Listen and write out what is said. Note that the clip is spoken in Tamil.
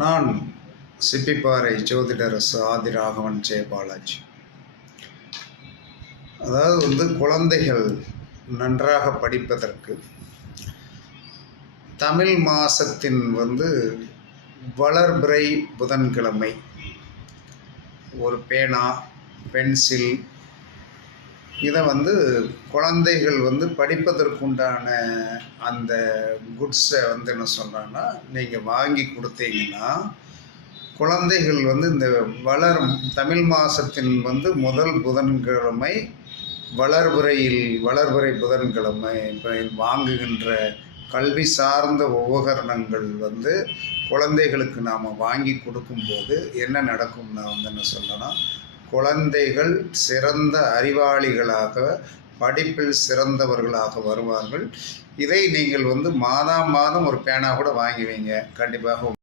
நான் சிப்பிப்பாறை ஜோதிடர் ஆதிராகவன் ஜெயபாலாஜி. அதாவது குழந்தைகள் நன்றாக படிப்பதற்கு தமிழ் மாதத்தின் வளர்பிறை புதன்கிழமை ஒரு பேனா, பென்சில் இதை குழந்தைகள் படிப்பதற்குண்டான அந்த குட்ஸை என்ன சொல்கிறாங்கன்னா, நீங்கள் வாங்கி கொடுத்தீங்கன்னா குழந்தைகள் இந்த தமிழ் மாதத்தின் முதல் புதன்கிழமை வளர்பிறை புதன்கிழமை வாங்குகின்ற கல்வி சார்ந்த உபகரணங்கள் குழந்தைகளுக்கு நாம் வாங்கி கொடுக்கும்போது என்ன நடக்கும்னா என்ன சொல்லலாம், குழந்தைகள் சிறந்த அறிவாளிகளாக, படிப்பில் சிறந்தவர்களாக வருவார்கள். இதை நீங்கள் மாதம் ஒரு பேனா கூட வாங்கி வைங்க, கண்டிப்பாக